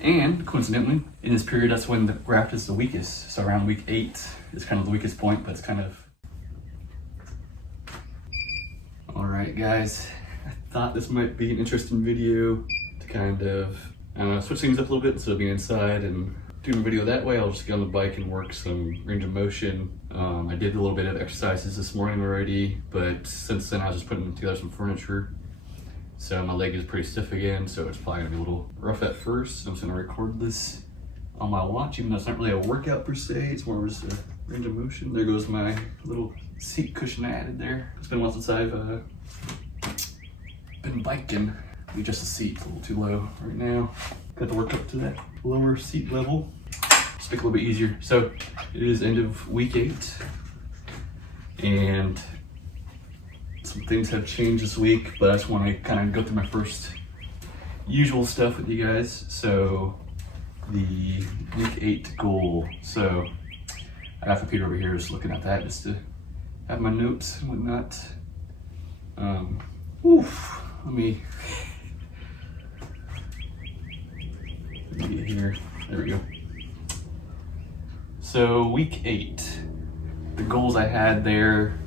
And coincidentally, in this period, that's when the graft is the weakest. So around week 8 is kind of the weakest point, but it's kind of... All right, guys, I thought this might be an interesting video to kind of switch things up a little bit instead of being inside and doing a video that way. I'll just get on the bike and work some range of motion. I did a little bit of exercises this morning already, but since then I was just putting together some furniture. So my leg is pretty stiff again, so it's probably gonna be a little rough at first. So I'm just gonna record this on my watch, even though it's not really a workout per se, it's more of just a range of motion. There goes my little seat cushion I added there. It's been a while since I've been biking. Maybe just the seat's a little too low right now. Got to work up to that lower seat level. Just make it a little bit easier. So it is end of week 8, and some things have changed this week, but I just want to kind of go through my first usual stuff with you guys. So the week 8 goal. So I got the computer over here just looking at that just to have my notes and whatnot. Let me get here. There we go. So week 8, the goals I had there,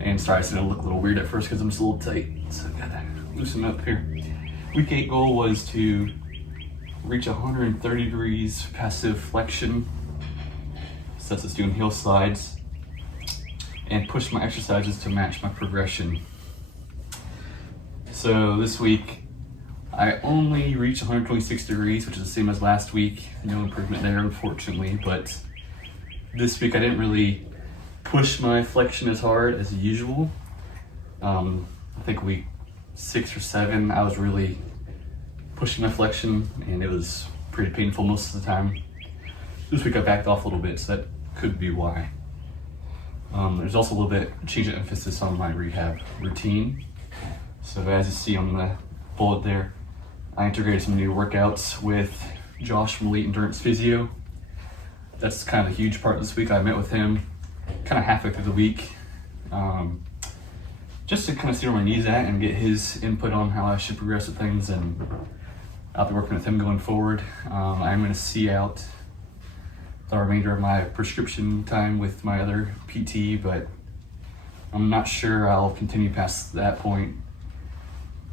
and sorry, it's gonna look a little weird at first because I'm just a little tight, so I gotta loosen up here. Week 8 goal was to reach 130 degrees passive flexion, so that's just doing heel slides, and push my exercises to match my progression. So this week, I only reached 126 degrees, which is the same as last week. No improvement there, unfortunately, but this week I didn't really push my flexion as hard as usual. I think week 6 or 7, I was really pushing my flexion, and it was pretty painful most of the time. This week I backed off a little bit, so that could be why. There's also a little bit change of emphasis on my rehab routine. So as you see on the bullet there, I integrated some new workouts with Josh from Elite Endurance Physio. That's kind of a huge part this week. I met with him kind of halfway through the week, just to kind of see where my knee's at and get his input on how I should progress with things, and I'll be working with him going forward. I'm going to see out the remainder of my prescription time with my other PT, but I'm not sure I'll continue past that point,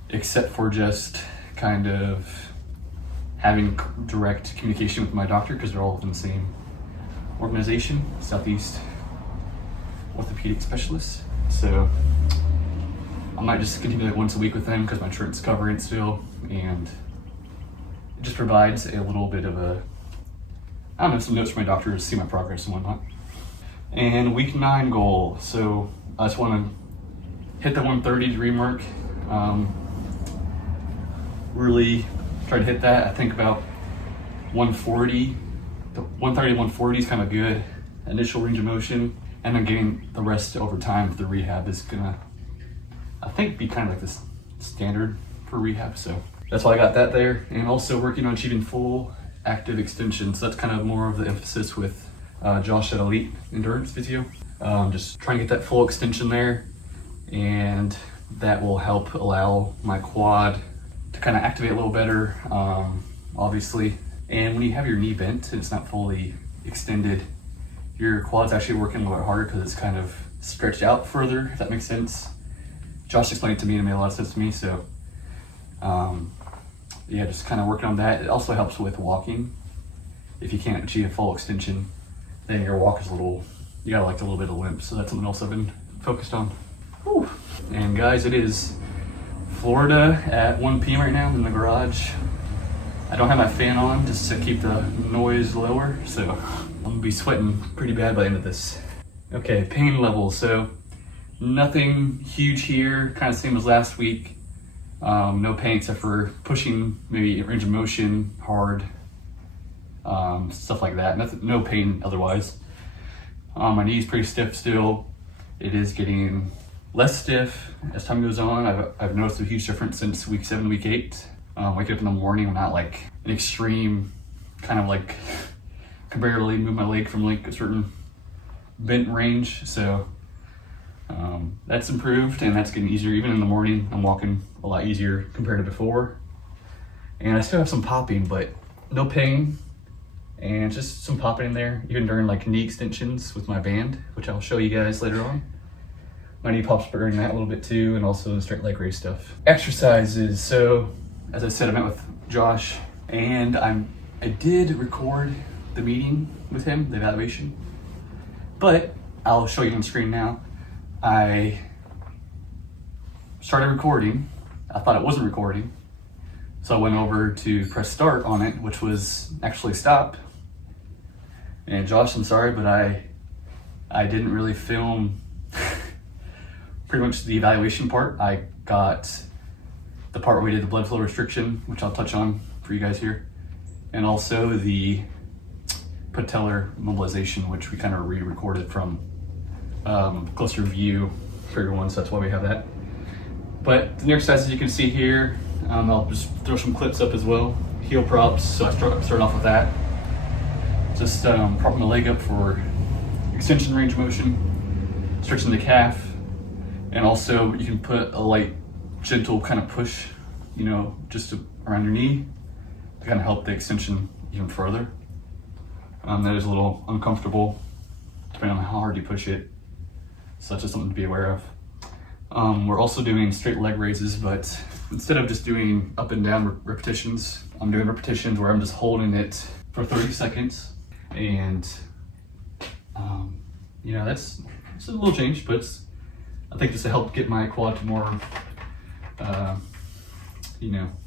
except for just kind of having direct communication with my doctor, because they're all in the same organization, Southeast Orthopedic Specialists. So I might just continue like once a week with them because my insurance is covering it still, and it just provides a little bit of a, I don't know, some notes from my doctor to see my progress and whatnot. And week 9 goal. So I just want to hit the 130 degree mark. Really try to hit that. I think about 140, 130 to 140 is kind of good initial range of motion, and then getting the rest over time with the rehab is gonna, I think, be kind of like this standard for rehab. So that's why I got that there, and also working on achieving full active extension. So that's kind of more of the emphasis with Josh at Elite Endurance Physio. Just trying to get that full extension there, and that will help allow my quad to kind of activate a little better, obviously. And when you have your knee bent and it's not fully extended, your quad's actually working a little bit harder because it's kind of stretched out further, if that makes sense. Josh explained it to me and it made a lot of sense to me, so yeah, just kind of working on that. It also helps with walking. If you can't achieve a full extension, then your walk is a little, you got like a little bit of limp, so that's something else I've been focused on. Whew. And guys, it is Florida at 1 p.m. right now. I'm in the garage. I don't have my fan on just to keep the noise lower, so I'm gonna be sweating pretty bad by the end of this. Okay, pain levels. So nothing huge here, kind of same as last week. No pain except for pushing, maybe range of motion, hard, stuff like that. No pain otherwise. My knee's pretty stiff still. It is getting less stiff as time goes on. I've noticed a huge difference since week 7, week 8. Waking up in the morning, I'm not like an extreme kind of like, can barely move my leg from like a certain bent range. So that's improved, and that's getting easier. Even in the morning, I'm walking a lot easier compared to before. And I still have some popping, but no pain, and just some popping in there, even during like knee extensions with my band, which I'll show you guys later on. My knee pops during that a little bit too, and also the straight leg raise stuff. Exercises. So, as I said, I met with Josh, and I did record the meeting with him, the evaluation, but I'll show you on screen now. I started recording. I thought it wasn't recording, so I went over to press start on it, which was actually stop. And Josh, I'm sorry, but I didn't really film pretty much the evaluation part. I got the part where we did the blood flow restriction, which I'll touch on for you guys here, and also the Patellar Mobilization, which we kind of re-recorded from closer view for everyone, so that's why we have that. But the new exercises you can see here, I'll just throw some clips up as well. Heel props, so I start off with that. Just propping my leg up for extension range of motion, stretching the calf, and also you can put a light, gentle kind of push, just around your knee to kind of help the extension even further. That is a little uncomfortable depending on how hard you push it, so that's just something to be aware of. We're also doing straight leg raises, but instead of just doing up and down repetitions, I'm doing repetitions where I'm just holding it for 30 seconds. And, that's a little change, but I think this will help get my quad to more,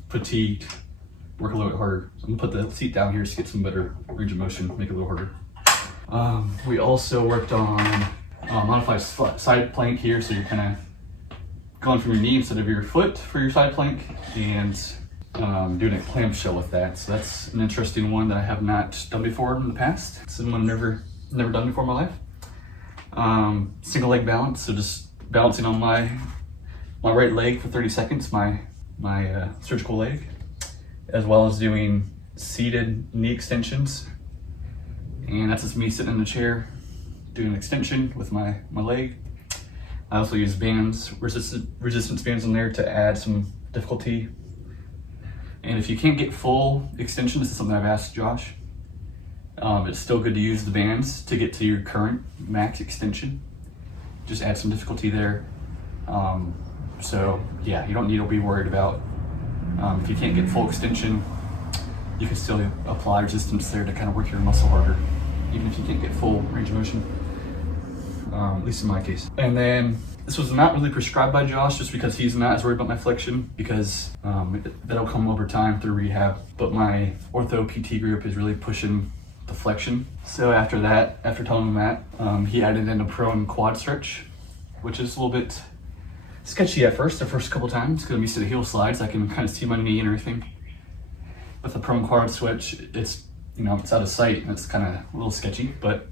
fatigued, work a little bit harder. So I'm gonna put the seat down here to get some better range of motion, make it a little harder. We also worked on modified side plank here, so you're kind of going from your knee instead of your foot for your side plank, and doing a clamshell with that. So that's an interesting one that I have not done before in the past. It's one I've never done before in my life. Single leg balance, so just balancing on my right leg for 30 seconds, my surgical leg, as well as doing seated knee extensions. And that's just me sitting in the chair doing an extension with my leg. I also use bands, resistance bands in there to add some difficulty. And if you can't get full extension, this is something I've asked Josh, it's still good to use the bands to get to your current max extension. Just add some difficulty there. So yeah, you don't need to be worried about, if you can't get full extension, you can still apply resistance there to kind of work your muscle harder, even if you can't get full range of motion, at least in my case. And then this was not really prescribed by Josh, just because he's not as worried about my flexion, because that'll come over time through rehab. But my ortho PT group is really pushing the flexion. So after telling him that, he added in a prone quad stretch, which is a little bit sketchy at first, the first couple times, because I'm used to the heel slides. I can kind of see my knee and everything. With the prone quad stretch, it's out of sight, and it's kind of a little sketchy, but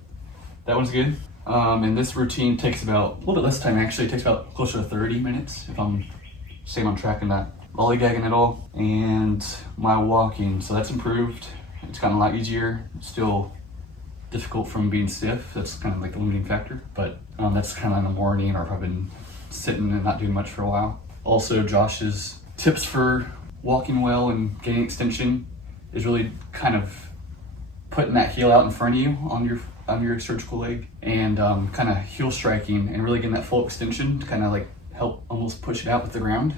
that one's good. And this routine takes about a little bit less time actually. It takes about closer to 30 minutes if I'm staying on track and not lollygagging at all. And my walking, so that's improved. It's gotten a lot easier. It's still difficult from being stiff. That's kind of like the limiting factor, but that's kind of in the morning, or I've probably been sitting and not doing much for a while. Also, Josh's tips for walking well and getting extension is really kind of putting that heel out in front of you on your surgical leg, and kind of heel striking and really getting that full extension to kind of like help almost push it out with the ground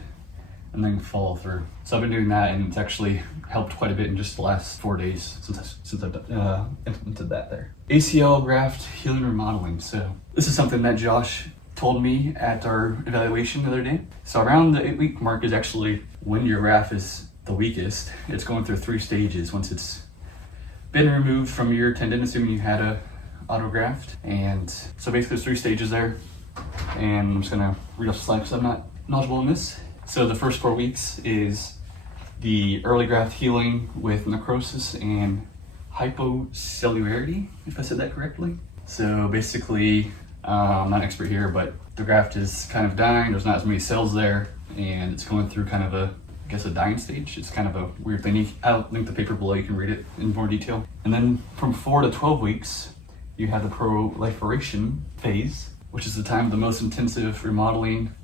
and then follow through. So I've been doing that, and it's actually helped quite a bit in just the last 4 days since I've implemented that there. ACL Graft healing remodeling. So this is something that Josh told me at our evaluation the other day. So around the 8-week mark is actually when your graft is the weakest. It's going through 3 stages once it's been removed from your tendon, assuming you had a autograft. And so basically there's 3 stages there, and I'm just gonna read off the slide because I'm not knowledgeable in this. So the first 4 weeks is the early graft healing with necrosis and hypocellularity, if I said that correctly. So basically, I'm not an expert here, but the graft is kind of dying. There's not as many cells there, and it's going through kind of a dying stage. It's kind of a weird thing. I'll link the paper below, you can read it in more detail. And then from 4 to 12 weeks, you have the proliferation phase, which is the time of the most intensive remodeling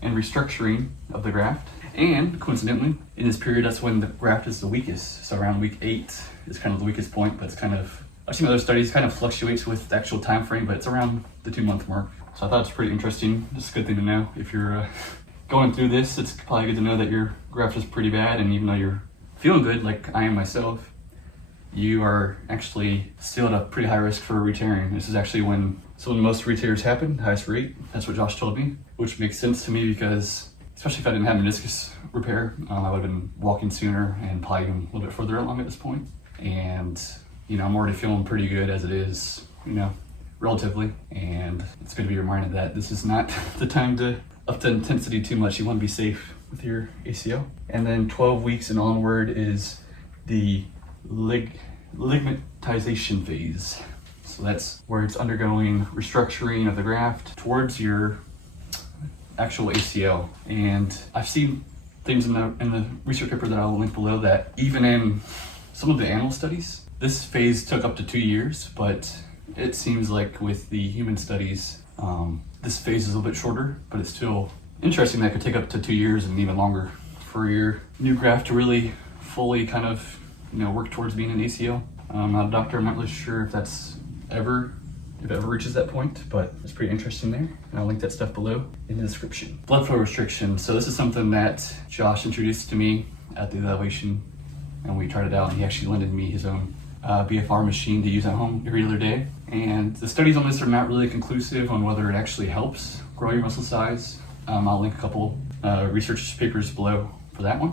and restructuring of the graft. And coincidentally, in this period, that's when the graft is the weakest. So around week 8 is kind of the weakest point, but it's kind of, I've seen other studies, kind of fluctuates with the actual time frame, but it's around the 2-month mark. So I thought it's pretty interesting. Just a good thing to know. If you're going through this, it's probably good to know that your graft is pretty bad, and even though you're feeling good, like I am myself, you are actually still at a pretty high risk for retearing. This is actually when most retears happen, highest rate. That's what Josh told me, which makes sense to me because, especially if I didn't have meniscus repair, I would have been walking sooner and probably even a little bit further along at this point. And, I'm already feeling pretty good as it is, relatively. And it's good to be reminded that this is not the time to up the intensity too much. You want to be safe with your ACL. And then 12 weeks and onward is the ligamentization phase. So that's where it's undergoing restructuring of the graft towards your actual ACL. And I've seen things in the research paper that I'll link below that even in some of the animal studies, this phase took up to 2 years, but it seems like with the human studies, this phase is a little bit shorter, but it's still interesting that it could take up to 2 years and even longer for your new graft to really fully kind of, work towards being an ACL. I'm not a doctor, I'm not really sure if it ever reaches that point, but it's pretty interesting there. And I'll link that stuff below in the description. Blood flow restriction. So this is something that Josh introduced to me at the evaluation, and we tried it out, and he actually lended me his own BFR machine to use at home every other day. And the studies on this are not really conclusive on whether it actually helps grow your muscle size. I'll link a couple research papers below for that one.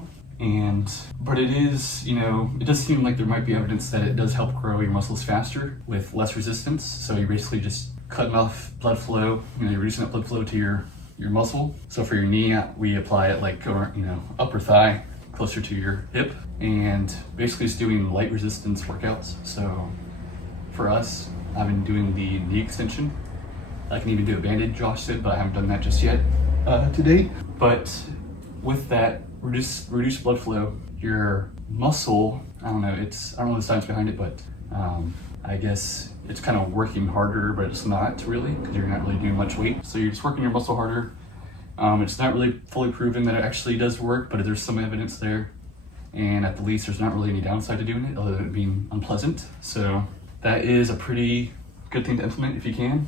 But it is, it does seem like there might be evidence that it does help grow your muscles faster with less resistance. So you're basically just cutting off blood flow, you're reducing that blood flow to your muscle. So for your knee, we apply it like, upper thigh, closer to your hip, and basically just doing light resistance workouts. So for us, I've been doing the knee extension. I can even do a banded, Josh said, but I haven't done that just yet to date. But with that reduced blood flow, your muscle, I don't know the science behind it, but I guess it's kind of working harder, but it's not really, because you're not really doing much weight. So you're just working your muscle harder. It's not really fully proven that it actually does work, but there's some evidence there. And at the least, there's not really any downside to doing it other than it being unpleasant. So that is a pretty good thing to implement if you can.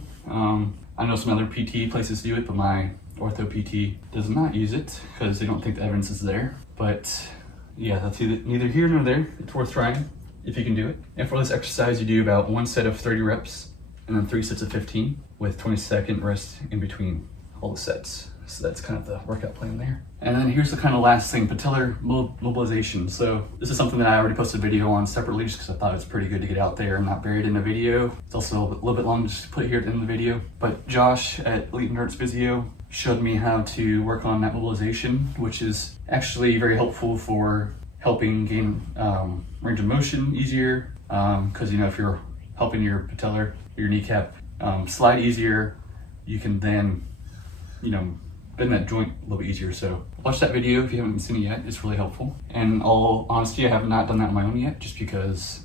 I know some other PT places do it, but my ortho PT does not use it because they don't think the evidence is there. But yeah, that's neither here nor there. It's worth trying if you can do it. And for this exercise, you do about 1 set of 30 reps and then 3 sets of 15 with 20-second rest in between all the sets. So that's kind of the workout plan there. And then here's the kind of last thing, patellar mobilization. So this is something that I already posted a video on separately just because I thought it was pretty good to get out there and not buried in a video. It's also a little bit long to just put here at the end of the video. But Josh at Elite Endurance Physio showed me how to work on that mobilization, which is actually very helpful for helping gain range of motion easier. Because if you're helping your patellar, your kneecap slide easier, you can then, bend that joint a little bit easier. So watch that video if you haven't seen it yet. It's really helpful. And in all honesty, I have not done that on my own yet, just because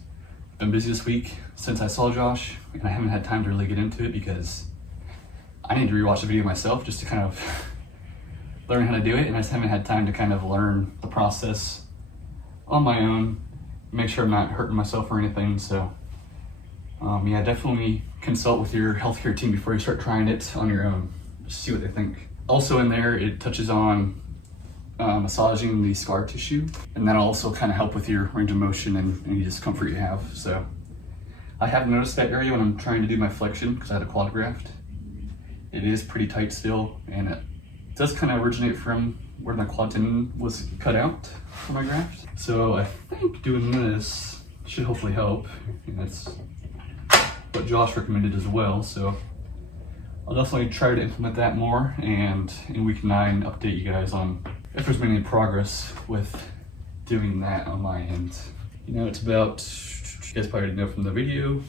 I've been busy this week since I saw Josh, and I haven't had time to really get into it because I need to rewatch the video myself just to kind of learn how to do it, and I just haven't had time to kind of learn the process on my own, make sure I'm not hurting myself or anything. So yeah, definitely consult with your healthcare team before you start trying it on your own. Just see what they think. Also in there, it touches on massaging the scar tissue, and that'll also kind of help with your range of motion and any discomfort you have. So I have noticed that area when I'm trying to do my flexion because I had a quad graft. It is pretty tight still, and it does kind of originate from where my quad tendon was cut out for my graft. So I think doing this should hopefully help, and that's what Josh recommended as well. So I'll definitely try to implement that more, and in week 9 update you guys on if there's been any progress with doing that on my end. It's about, you guys probably already know from the video,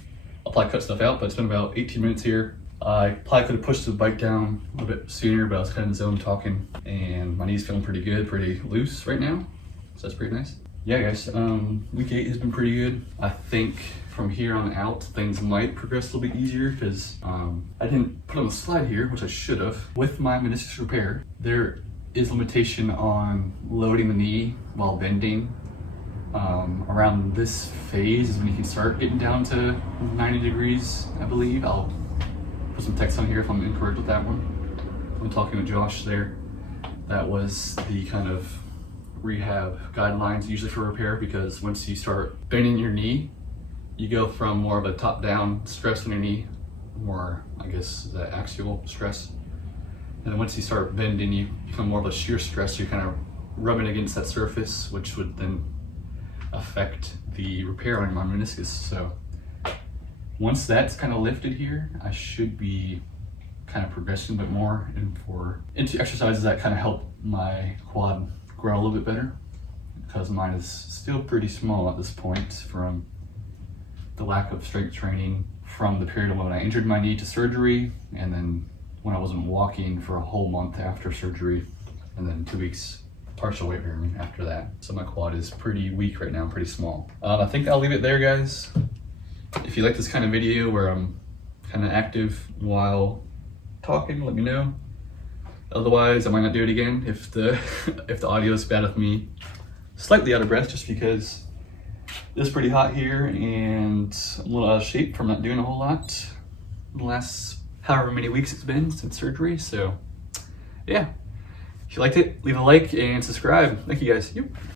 I'll probably cut stuff out, but it's been about 18 minutes here. I probably could have pushed the bike down a little bit sooner, but I was kind of in the zone talking, and my knee's feeling pretty good, pretty loose right now, so that's pretty nice. Yeah guys, week 8 has been pretty good. I think from here on out, things might progress a little bit easier because I didn't put on the slide here, which I should have. With my meniscus repair, there is limitation on loading the knee while bending. Around this phase is when you can start getting down to 90 degrees, I believe. I'll put some text on here if I'm incorrect with that one. I'm talking with Josh there. That was the kind of rehab guidelines usually for repair, because once you start bending your knee, you go from more of a top-down stress on your knee, more, I guess, the axial stress. And then once you start bending, you become more of a shear stress. You're kind of rubbing against that surface, which would then affect the repair on my meniscus. So once that's kind of lifted here, I should be kind of progressing a bit more into exercises that kind of help my quad grow a little bit better, because mine is still pretty small at this point from the lack of strength training from the period of when I injured my knee to surgery, and then when I wasn't walking for a whole month after surgery, and then 2 weeks partial weight bearing after that. So my quad is pretty weak right now, pretty small. I think I'll leave it there, guys. If you like this kind of video where I'm kind of active while talking, let me know. Otherwise, I might not do it again if the if the audio is bad with me slightly out of breath, just because it's pretty hot here and I'm a little out of shape from not doing a whole lot the last however many weeks it's been since surgery. So yeah, if you liked it, leave a like and subscribe. Thank you guys. Yep.